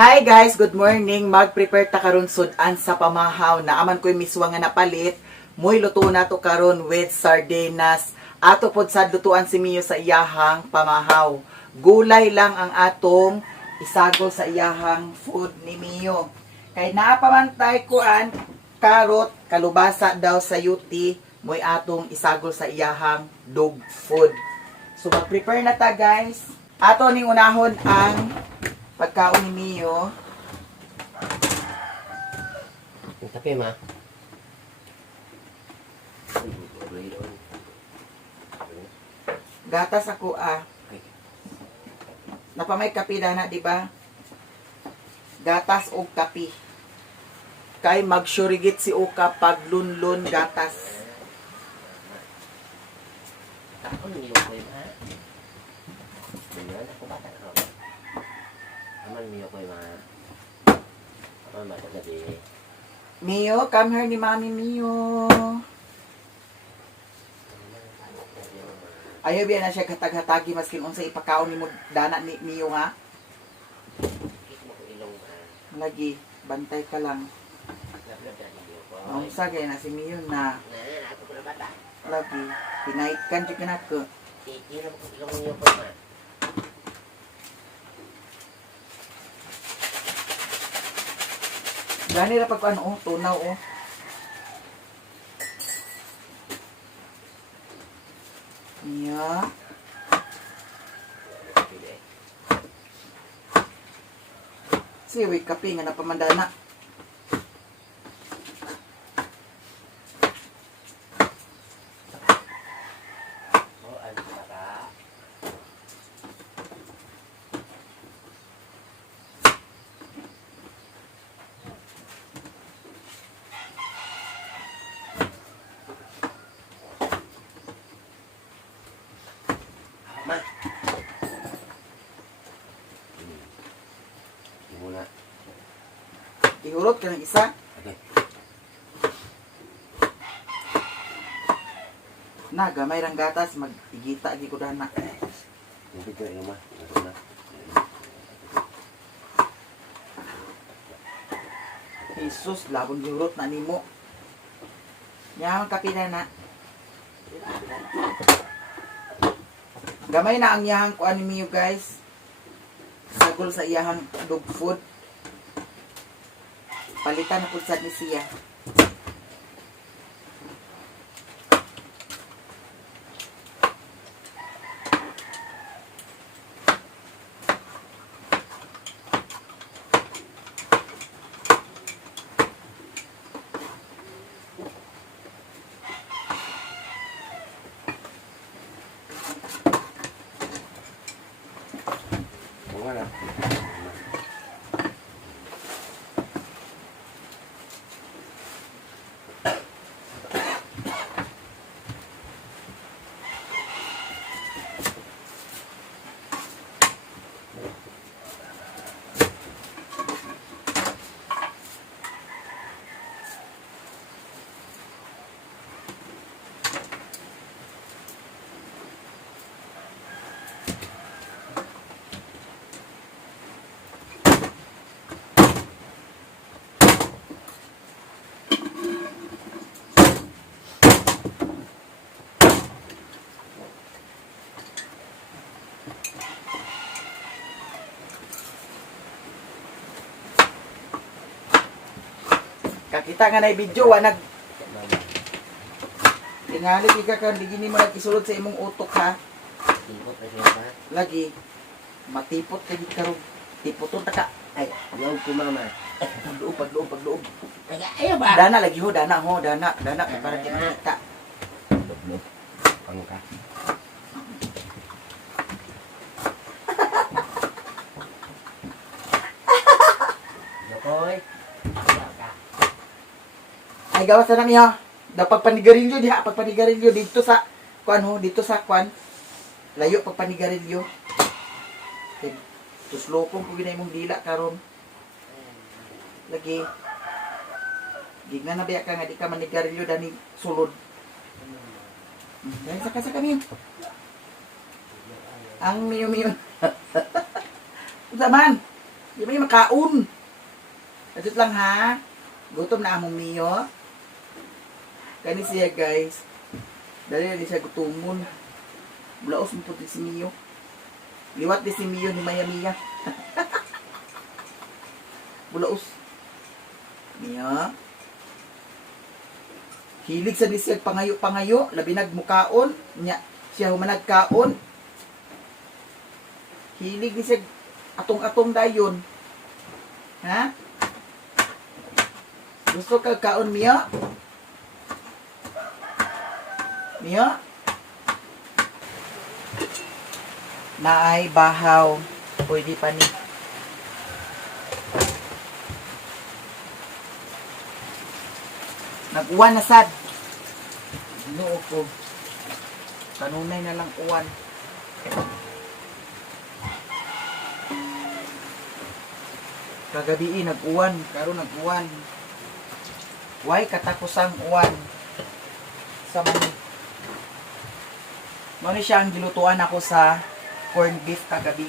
Hi guys, good morning. Mag-prepare ta karon sudan sa pamahaw. Naaman ko'y miswa nga napalit. Muy luto na to karon with sardinas. Ato pod sad lutuan si Mio sa iyahang pamahaw. Gulay lang ang atong isagol sa iyahang food ni Mio. Kay naapamantay kuan karot, kalubasa daw sa yuti, muy atong isagol sa iyahang dog food. So mag-prepare na ta guys. Ato ning unahon ang pagkaon ni Mio. Tapi ma. Gatas ako napamay kape na, di ba? Gatas o kape. Kay magsurigit si Uka pag lunlun gatas. Ako niyo ko ma. Ganyan ako bata ko. Aman niyo ko ma. Aman bata gabi. Mio, come here ni Mami Mio. Ayaw biya na siya katag-hatagi maskin unsa ipakaon ni mo dana ni Mio nga. Lagi, bantay ka lang. Unsa gay na si Mio na. Lagi, pinaitkan siya kinako. Iyon ang ilong niyo ko ma. Gani ra pag ano, tunaw Yeah. Siwi kape nga napamandana. Muna. Ihurot ka ng isa. Okay. Na, gamay rang gatas, mag-igita, agi ko dana. Hindi ko ma. Jesus, labon ihurot na nimo. Yaman kape na. Gamay na ang iyahang kuan ni Mio guys. Sagol sa iyahang dog food. Palitan na po sa ni siya. Wala. Kakita nga na video, wanag. Tingali, ika ka, digini mo nag-isulod sa imong utok ha. Tipot na siya ba? Lagi, matipot ka di karong. Tipoton ta ka. Ay, yung ko mama. Pagloob. Ayaw ba? Dana lagi ho, dana. Para di makita. Loob. Pangka. Yokoy. Ay, gawas na niya. Dapat panigarilyo diha, pagpanigarilyo dito sa kwan. Layo pagpanigarilyo. Tuslopong ko ginay mong dila karon. Lagi. Gigna na biya ka nga di ka manigarilyo dani sulod. Dahil saka kami. Ang Mio. Zaman. Di may makaon. Adot lang ha. Gutom na among Mio. Kani siya guys. Dali na di siya gutumon. Blaos mo puti si Mio. Liwat di si Mio ni Maya Mia. Bulaos. Mia. Hilig sa disig pangayo-pangayo, labi nagmukaon, nya siya humanag kaon. Hilig ni siya atong-atong dayon. Ha? Gusto ka kaon, Mia? Mia? Naay bahaw. Pwede pa ni. Nag-uwan na sad. Ginoo ko. Kanunay na lang uwan. Kagabi nag-uwan, karon nag-uwan. Why katapusang uwan? Sa mani. Mani siya ang gilutuan ako sa corned beef kagabi.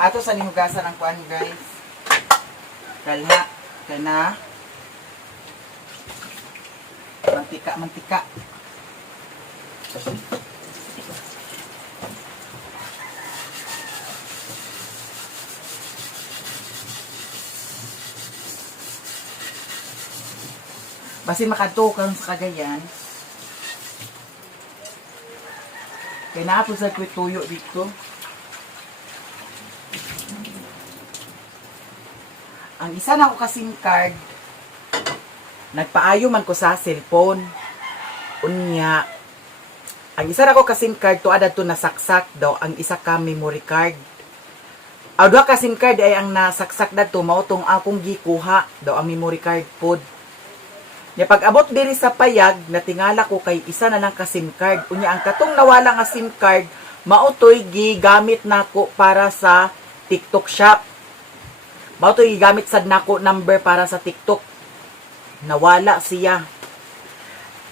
Ato sa nihugasan ang kuan guys. Kalha, kana. Mantika. Basin makadto karon sa Cagayan. Kaya naapos sa tuyo dito. Ang isa na ko kasing card, nagpaayo man ko sa cellphone. Unya, ang isa na ko kasing card, to ada to nasaksak daw, ang isa ka memory card. Ang duha kasing card ay ang nasaksak na to, mautong akong gikuha daw ang memory card pod. Nya pag abot diri sa payag, natingala ko kay isa na lang ka SIM card. Unya, ang katong nawala nga SIM card, mautoy gigamit nako para sa TikTok shop. Mao to gigamit sad nako number para sa TikTok. Nawala siya.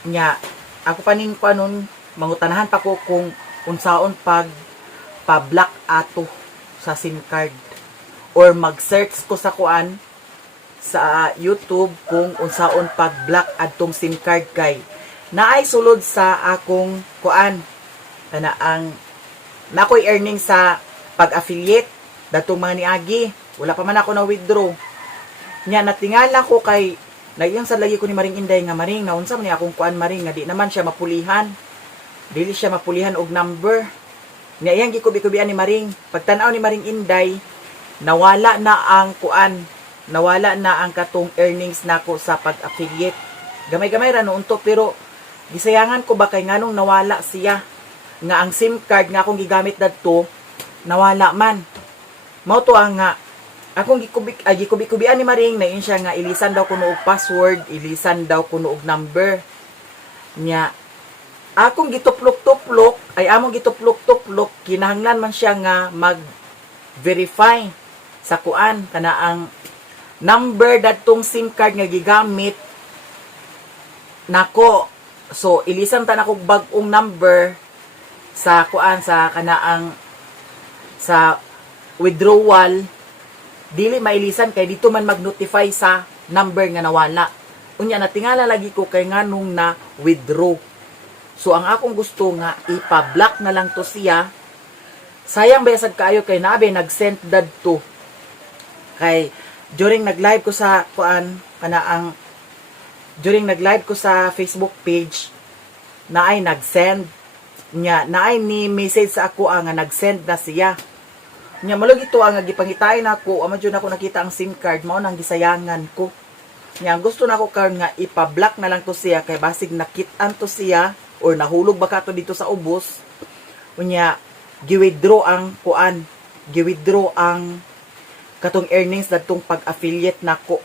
Nya, ako paning panon mangutanahan pa ko kung unsaon pa-block ato sa SIM card or mag-search ko sa kuan sa YouTube kung unsaon pag-block adtong SIM card kay naay sulod sa akong kuan ana ang nakoy earning sa pag-affiliate datong mga niagi. Wala pa man ako na withdraw. Nya natingala ko kay nagyang sa lagi ko ni Maring Inday nga Maring naunsa man ni akong kuan Maring nga di naman siya mapulihan. Dili siya mapulihan og number. Nya iyang gikubi-kubian ni Maring. Pagtan-aw ni Maring Inday, nawala na ang kuan. Nawala na ang katong earnings nako sa pag-affiliate. Gamay-gamay ra noon to pero gisayangan ko ba kay nganong nawala siya. Nga ang SIM card nga akong gigamit dadto nawala man. Mao to ang nga akong gikubi-kubian ni Maring na yun siya nga ilisan daw kuno og password, ilisan daw kuno og number. Nya akong gituplok-tuplok, ay among gituplok-tuplok, kinahanglan man siya nga mag-verify sa kuan kana ang number datong SIM card nga gigamit nako. So ilisan ta nako bag-ong number sa kuan sa kanaang sa withdrawal. Dili mailisan kay dito man mag-notify sa number nga nawala. Unya natingala lagi ko kay nganong na withdraw. So ang akong gusto nga ipa-block na lang to siya. Sayang bayasad kaayo kay nabe nag-send dadto. Kay during nag-live ko sa kuan during nag-live ko sa Facebook page naay nag-send nya naay ni message sa ako nga nag-send na siya. Nya malug ito ang gipangitay nako, amo jud nako nakita ang SIM card mao nang gisayangan ko. Nya gusto nako karon nga ipa-block na lang to siya kay basig nakit-an to siya or nahulog baka to dito sa ubos. Unya gi-withdraw ang kuan, gi-withdraw ang katong earnings dadtong pag-affiliate nako.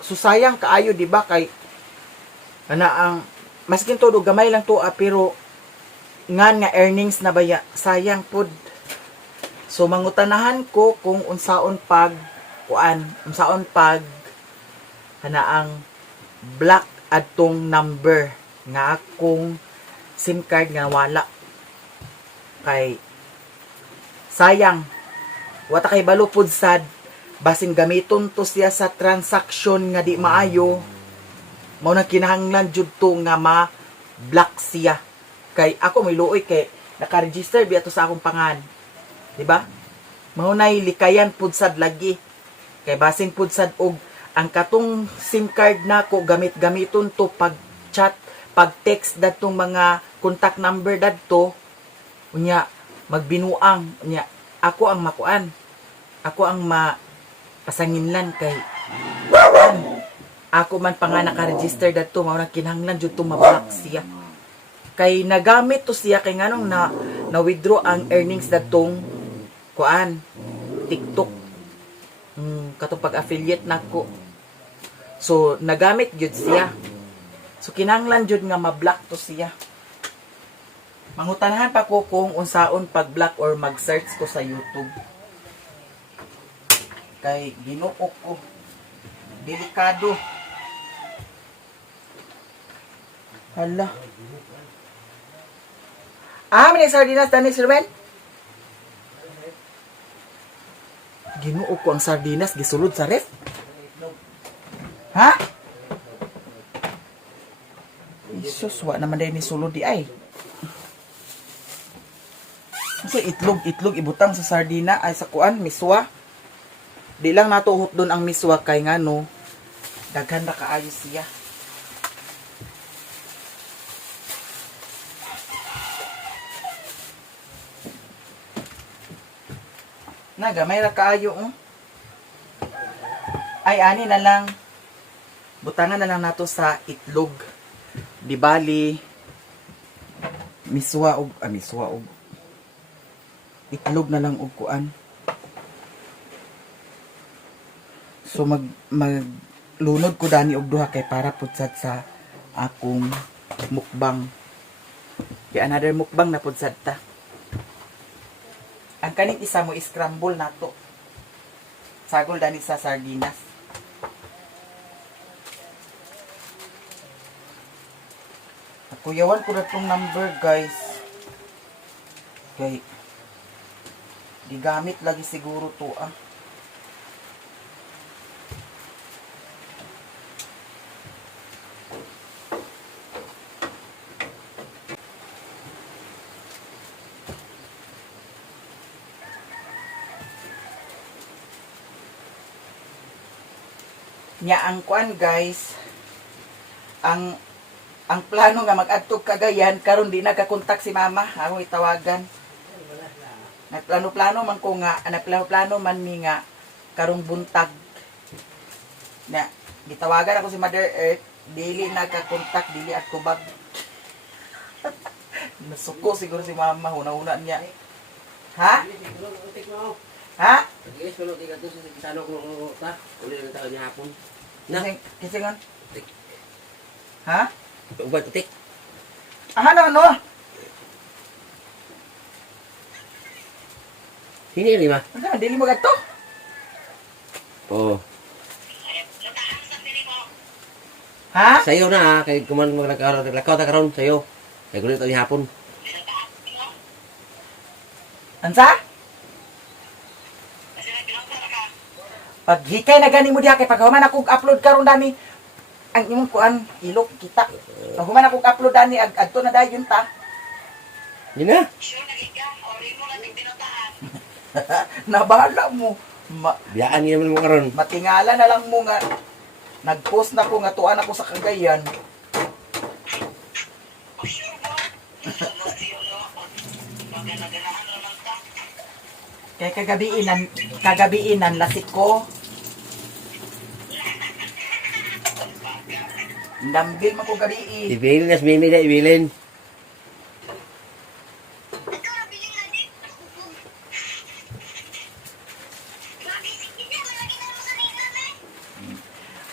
So sayang kaayo di ba kay ana ang maskin todo gamay lang to pero nga earnings na baya sayang pod. So mangutanahan ko kung unsaon pag hanaang black adtong number nga akong SIM card nga wala. Kay sayang wata kay balo pod sad basin gamiton to siya sa transaction nga di maayo mao na kinahanglan jud to nga ma-block siya. Kay ako may luoy kay naka-register biya to sa akong pangan. Di ba? Mao nay likayan pud sad lagi. Kay basin pud sad og ang katong SIM card nako gamit-gamiton to pag chat, pag text dadtong mga contact number dadto unya magbinuang unya ako ang makuan. Ako ang pasanginlan kay ako man pa nga naka-register dadto mao na kinahanglan jud to ma-block siya. Kay nagamit to siya kay nganong na-withdraw ang earnings dadtong kuan TikTok. Katong pag-affiliate nako. So nagamit jud siya. So kinahanglan jud nga ma-block to siya. Mangutanahan pa ko kung unsaon pag-block or mag-search ko sa YouTube. Kay ginuok ko. Delikado. Hala. May sardinas dani Sir Ben? Ginuok ko ang sardinas gisulod sa ref. Ha? Isus, wa naman dahil ni sulod di ay. Kasi itlog ibutang sa sardina ay sa kuan, miswa. Di lang natuhot doon ang miswa kay ngano daghan na kaayo siya. Nagamay ra kaayo Ay ani na lang. Butangan na lang nato sa itlog. Di bali miswa og itlog na lang og kuan. So maglunod ko dani og duha kay para putsad sa akong mukbang. Kay another mukbang na putsad ta. Ang kaning isa mo scramble nato. Sagol dani sa sardinas. Kuyawan ko na itong number guys. Okay. Di gamit lagi siguro to Nya ang kuan guys, ang plano nga mag-adtog Cagayan karon di nagka-kontak si mama, ako itawagan. Nagplano-plano man ko nga, nagplano-plano man mi nga karong buntag. Na gitawagan ako si Mother Earth, dili nagka-kontak, dili at kubag. Nasuko siguro si mama, huna-huna niya. Ha? Ha? Yes, kuno tiga to sa sano ko ta. Uli na taon niya hapon. Na. Kasi ngon. Ha? Uban tutik. No. Sini lima. Ano, dili mo gadto? Oh. Ha? Sayo na kay kuman maglakaw ta karon sayo. Kay kuno taon niya hapon. Ansa? Pag hikay na gani mo diha kay paghuman akong upload karon dani ang imong kuan ilok kita. Paghuman akong upload dani adto na dayon ta. Di na. Nabahala mo. Biyaan niya naman mo karon. Matingala na lang mo nga nag-post na ko nga tuan ako sa Cagayan. Kaya kagabiinan lasik ko. Dambil man ko gabi. Ibilin nas mimi da ibilin.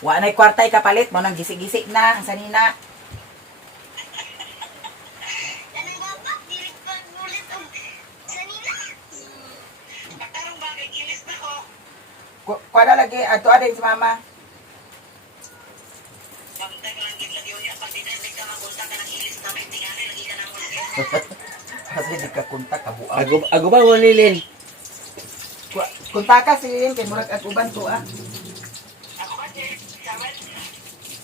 Wa na'y kwartay kapalit mo nang gisig-gisig na ang sanina. Kuha na lagi, ato adin si mama. Kasi di ka kontak, kabuang. Ago ba mo nilin? Kontak ka si kay murag aguban to ah.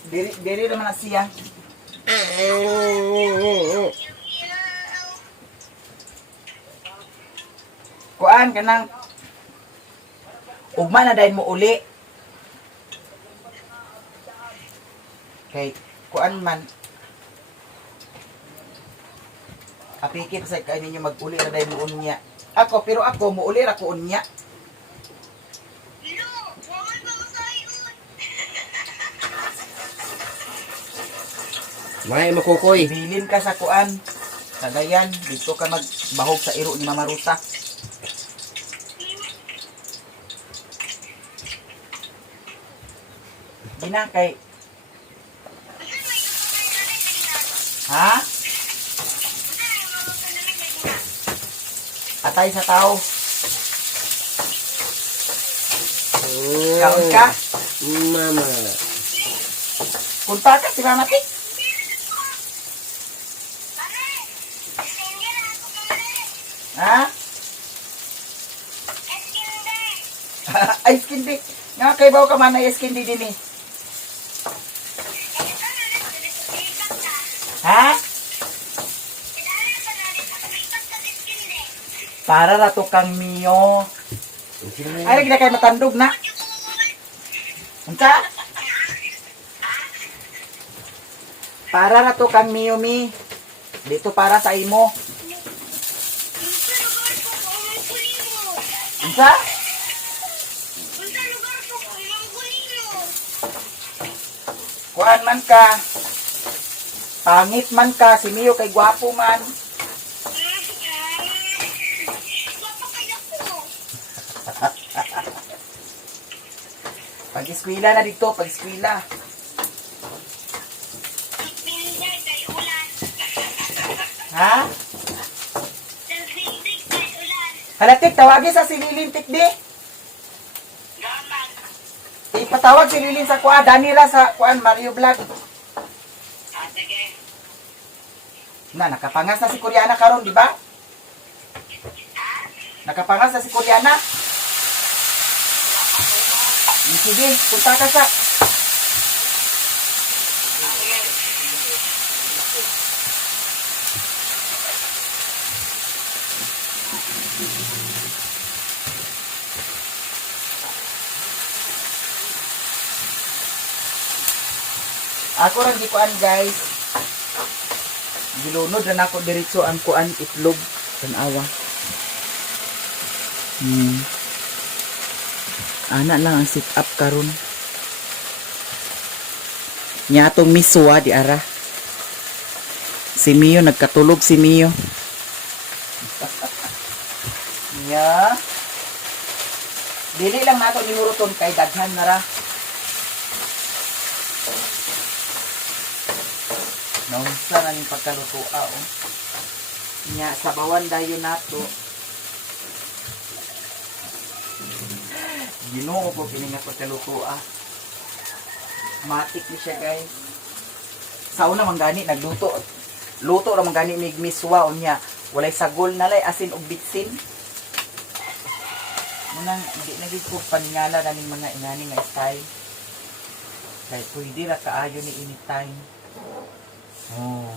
Diri naman na siya. Kuan kanang ugma na dahil mo uli. Kay kuan man apikit sa kay ninyo mag-uli na dahil mo unya. Pero ako mo uli ra ko unya. May makukoy. Bilin ka sa kuan. Kagayan, dito ka magbahog sa iro ni Mama Rusa. Binakay. Ha? Atay sa tao. Kaon ka? Mama. Punta ka si Mama Tik. Ha? Ay, skindi. Nga kay baw ka man ay skindi din eh. Ha? Para rato kang miyo. Ay, lagi na kayo matandog na. Unsa? Para rato kang miyo mi. Dito para sa imo. Unsa? Kuan man ka. Pangit man ka, si Mio kay gwapo man. Pag-eskwela na dito, pag-eskwela. Ha? Halatik, tawagin sa sililin, tikdi. Ipatawag si Lilin sa kuan, Danira sa kuan, Mario Vlog. Nakapangas na si Koreana karon, di ba? Nakapangas na si Koreana. Sige, punta ka sa. Ako rin di kuan guys. Gilunod na ako diretso ang kuan itlog tanawa. Ana lang ang sit up karon. Nya atong miswa di ara. Si Mio nagkatulog si Mio. Nya. Dili lang nato ni Muruton kay daghan na ra. Naunsa na ning pagkalutoa oh. Nya sabawan dayon nato. Ginoo ko kini nga pagkalutoa. Matik ni siya guys. Sa una man gani nagluto. Luto ra man gani mig miswa unya. Walay sagol na lay asin og bitsin. Munang hindi na gid ko paningala na ning mga inani nga style. Kay pwede ra kaayo ni anytime. Oh.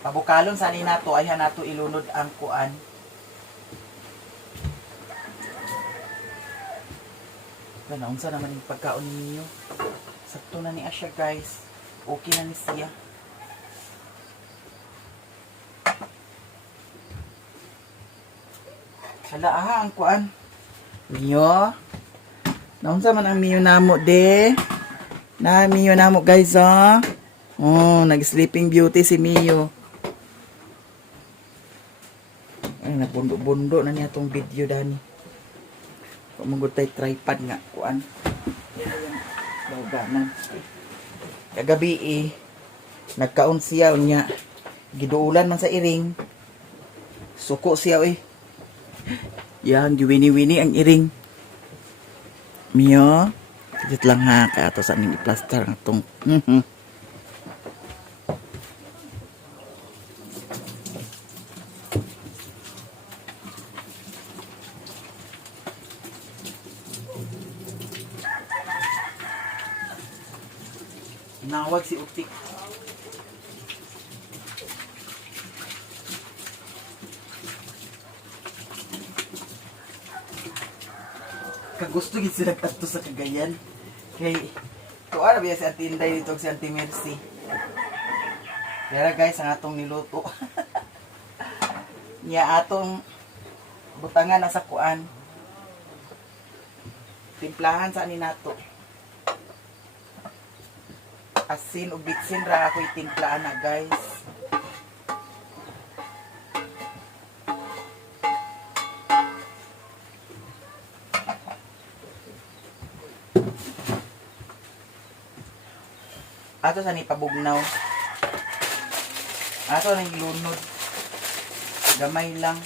Pabukalon sa ni nato ay nato ilunod ang kuan. Kana unsa naman yung pagkaon ninyo? Sakto na ni Asya guys. Okay na ni siya. Hala ang kuan. Miyo. Naunsa man ang miyo namo de? Na miyo namo guys oh. Oh, nag-sleeping beauty si Miyo. Ay, nabundo-bundo na niya tong video dani. Kung magutay tripod nga, kuan. Bawganan. Kagabi nagkaon siya niya. Giduulan man sa iring. Suko siya Yang giwini-wini ang iring. Mio, kajit lang ha, kaya ato sa ning i-plaster ang itong. Nawag si Utik. Kagusto gid sila kadto sa Cagayan. Kay tuwa na biya si Auntie Inday dito si Auntie Mercy. Kaya guys, ang atong niluto. Niya atong butangan na sa kuan. Timplahan sa ni nato. Asin ug bitsin ra ako itimplahan na guys. Ato sa ni pabugnaw. Ato na lunod. Gamay lang.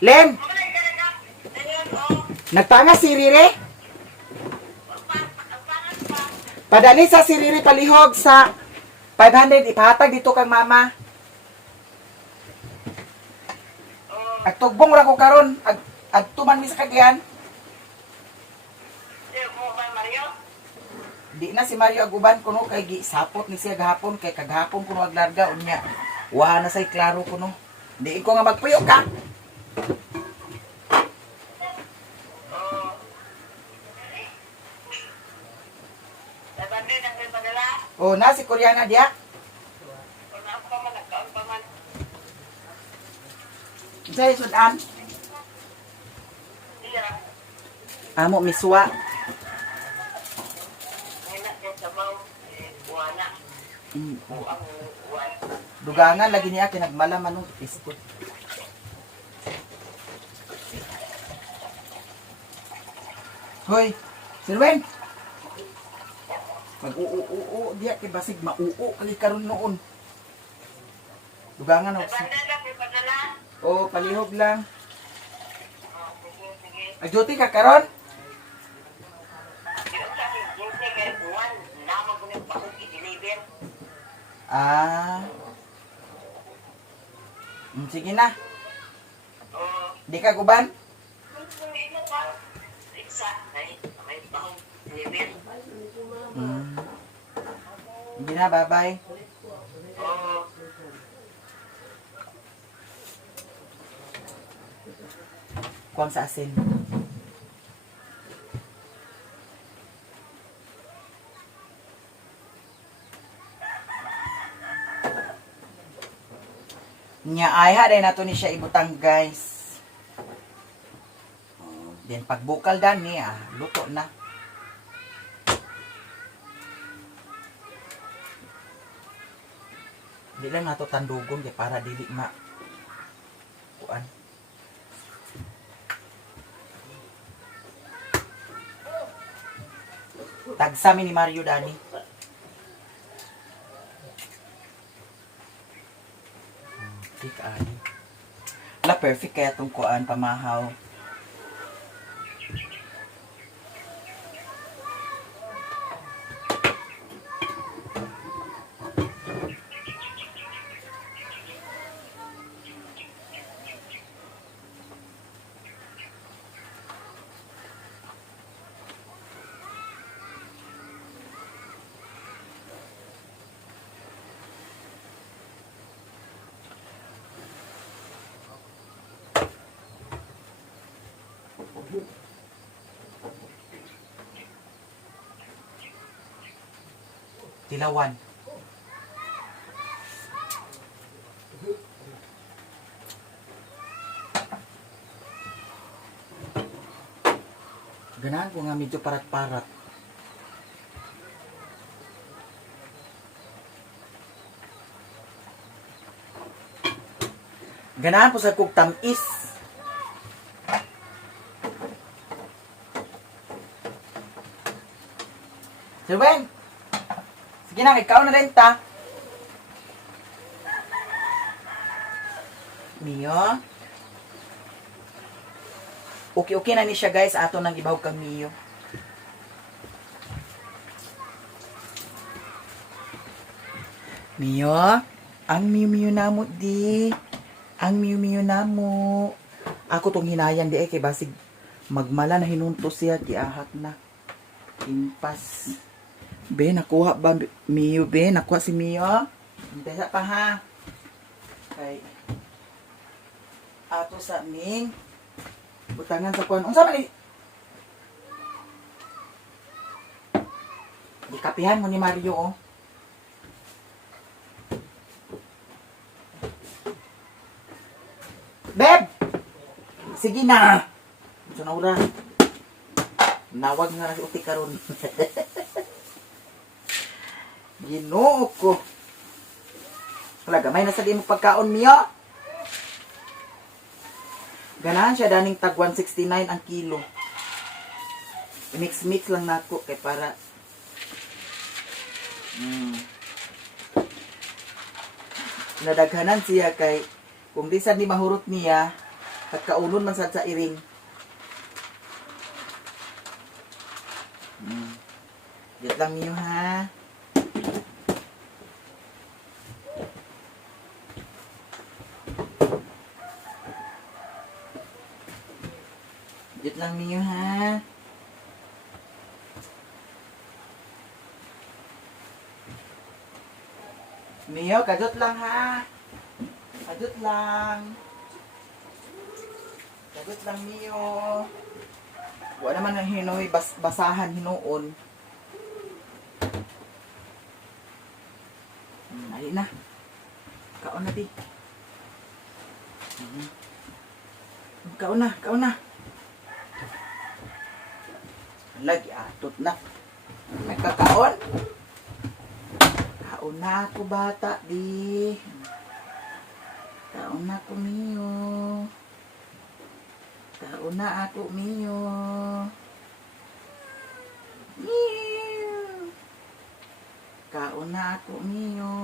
Lem! Nagtanga si Riri? Padali sa si Riri palihog sa 500 ipahatag dito kay mama. Agtugbong ra ko karon, agtuman mi sa Cagayan. Di na si Mario aguban kuno kay gisapot ni siya gahapon kay kagahapon kuno aglarga unya. Wa na say klaro kuno. Di ko nga magpuyo ka. Oh, na si Koreana dia. Say sudan. Amo miswa. Dugangan lagi niya kinagmalaman ng ispot. Hoy, Sirwen. Mag-uu diya kay basig mauo kali karon noon. Dugangan og. Oh, palihog lang. Ajuti ka karon? Ah. Sige na. Di ka guban? Hindi na, bye-bye. Kuwang sa asin. Nya ayha dahil nato ni siya ibutang guys. Then pagbukal dan niya, luto na. Di lang nato tandugon kay para dili ma kuan. Tagsami ni Mario Dani. Tik ani. La perfect kaya tong kuan pamahaw. Tilawan. Ganahan ko nga medyo parat-parat. Ganahan po sa kog tamis. Sir Ben! Sige na, ikaw na rin ta. Mio? Okay na ni siya guys, ato nang ibaw kang Mio. Mio? Ang Mio namo di. Ang Mio namo. Ako tong hinayan di kay basig magmala na hinunto siya, giahak na. Impas. Be, nakuha ba Mio, be? Nakuha si Mio? Hintay sa pa ha. Kay ato sa ning butangan sa kuan. Unsa man ni? Dikapihan mo ni Mario oh. Beb! Sige na. Unsa na ura? Nawag nga na si Uti karon. Ginoo ko. Wala, gamay na sa di mo pagkaon Mio. Ganahan siya daning tag 169 ang kilo. Mix lang nako kay para nadaghanan siya kay kung di sad ni mahurot niya pagkaunon man sad sa iring. Diyan lang Mio ha. Diyan lang Mio ha. Mio, kadot lang ha. Kadot lang. Kadot lang Mio. Wala naman ang hinoy basahan hinuon. Ay na. Kaon na di. Kaon na. Lagi atot na. May kakaon. Kaon na ako bata di. Kaon na ako Mio. Kaon na ako Mio. Kaon na ako Mio.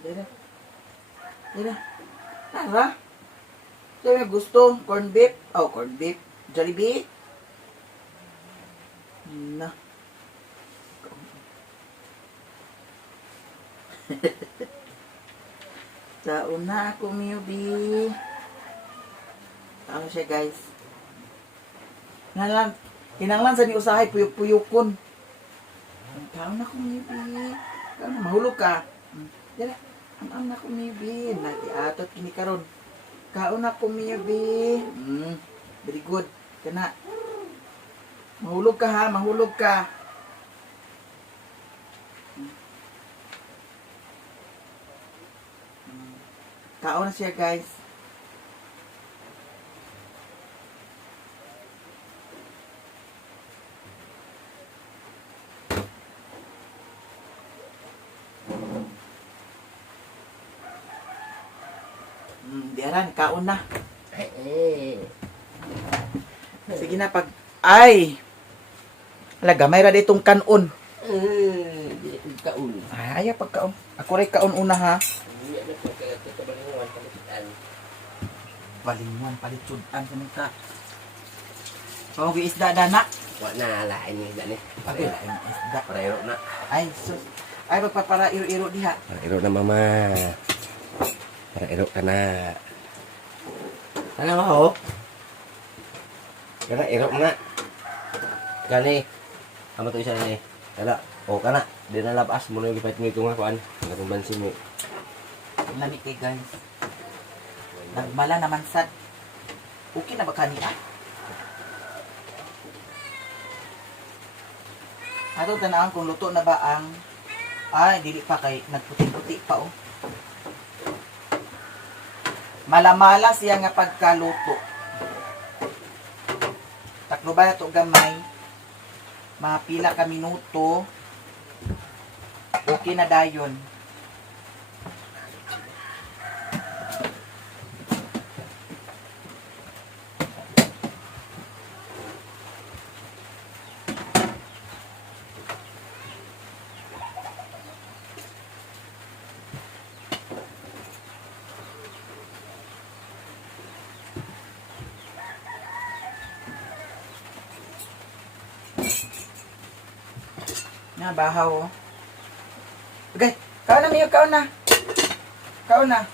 Dira. Tara. Kaya may gusto. Corn beef. Oh, corn beef. Jollibee. Na. Taon na ako, Miyubi. Taon siya, guys. Hinanglan sa ni usahay, puyok-puyokon. Taon na ako, Miyubi. Taon na, mahulog ka. Dira. Ang na ko Miyubi. Nag-iatot kini karon. Kaon na ko Miyubi. Very good. Kana. Mahulog ka ha, mahulog ka. Kaon na siya guys. Diaran, kaon na. Sige na pag... Ay! Alaga, may rada itong kanon. Kaon. Ay, pagkaon. Ako rin kaon una ha. Balinguan, palitsudaan ko ka. Pawag isda dana. Wala na, alain niya dyan eh. Pagkain isda. Parero na. Ay, sus. Ay, magpapara iro-iro diha. Parero na mama. Parero ka na. Ano mo ho? Kana, iro na. Gani. Ama to isa ni. Kana. O kana. Di na labas mo na yung lipait mo ito nga kuan. Ngatong bansin mo. Lamig kay guys. Nagmala naman sad. Okay na ba kanina? Ato tanawon kung luto na ba ang... Ay, dili pa kay nagputi-puti pa oh. Malamala siya nga pagkaluto. Taklo ba na to gamay? Mga pila ka minuto. Okay na dayon. Na, bahaw. Okay, kaon na, Miyo, kaon na. Kaon na.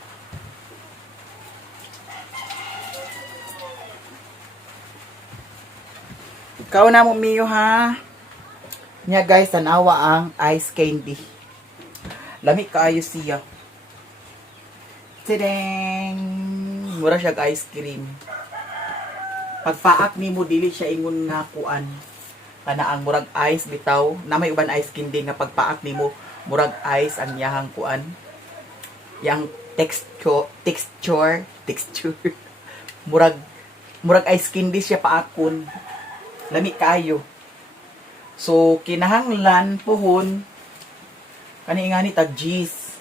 Kaon na mo, Miyo, ha? Nya, guys, tanawa ang ice candy. Lami kaayo siya. Tideng! Mura siya ice cream. Pagpaak ni mo, dili siya ingon nga kuan. Kana ang murag ice bitaw na may uban ice candy nga pagpaak nimo murag ice ang yahang kuan yang texture murag ice candy siya paakon lami kayo so kinahanglan pohon kani nga ni tag G's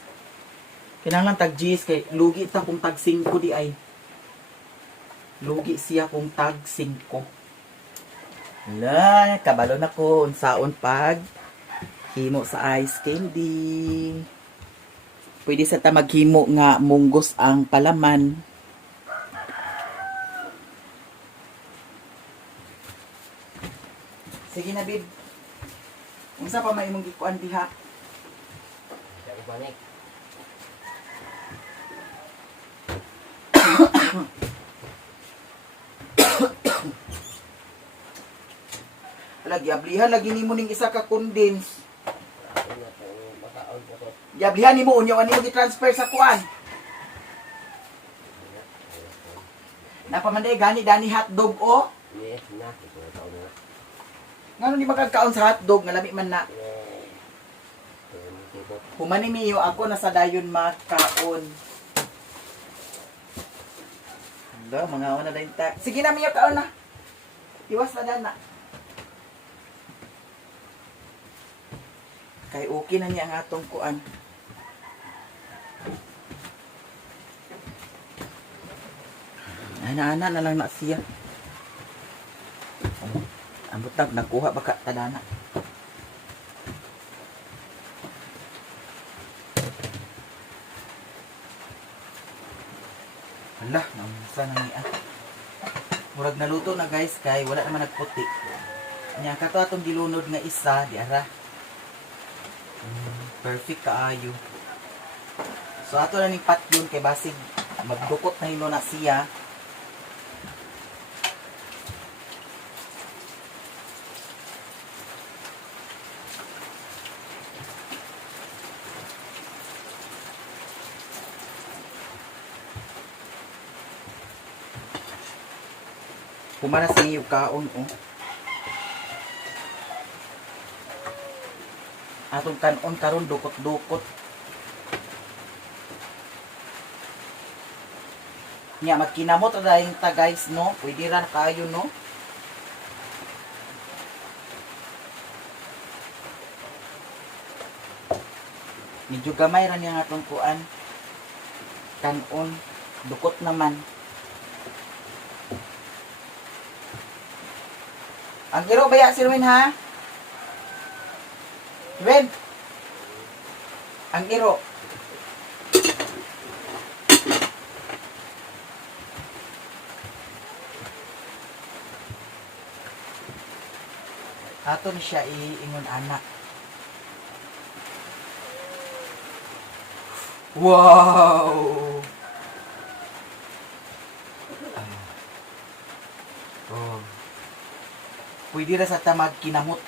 kinahanglan tag G's kay lugi ta kung tag 5 di ay lugi siya kung tag 5. Na, kabalo na ko unsaon pag himo sa ice candy. Pwede sa ta maghimo nga munggos ang palaman. Sige na, babe. Unsa pa may imong gikuan diha? Kaya banik. Lagi ablihan lagi nimo ning isa ka condense. Ako na po, makaon ko to. Yablihan nimo unyawan nimo gi-transfer sa kuan. Napamanday gani dani hotdog o. Yes, na. Ito na taon na. Ngano di makagkaon sa hotdog nga lami man na. Yes. Ito. Humani miyo ako nasa dayon makaon. Hala, mga una dayon ta. Sige na miyo kaon na. Iwas na dana. Kay okay na niya ang atong kuan. Ana-ana na lang na siya. Ang butag nakuha baka tadana. Hala, namusa na niya. Murag naluto na guys kay wala naman nagputi. Nya kato atong gilunod nga isa di ara. Perfect kaayo. So ato na ning pat yun kay basig magdukot na hino na siya. Pumana sa iyo kaon oh. Atong kanon karon dukot-dukot. Nya magkinamot adayong ta guys no. Pwede ra kayo no. Medyo gamay ra niya atong kuan. Kanon dukot naman. Ang iro baya si Ruin ha? Ruin! Ang iro. Ato ni siya iingon anak. Wow! Oh. Pwede ra sa tamag kinamot.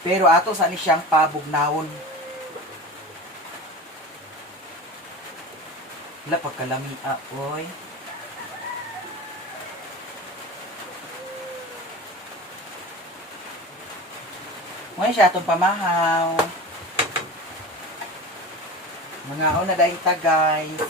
Pero ato sa ni siyang pabugnawon. Wala pagkalami oy. Ngayon siya atong pamahaw. Mga na dahil ta guys.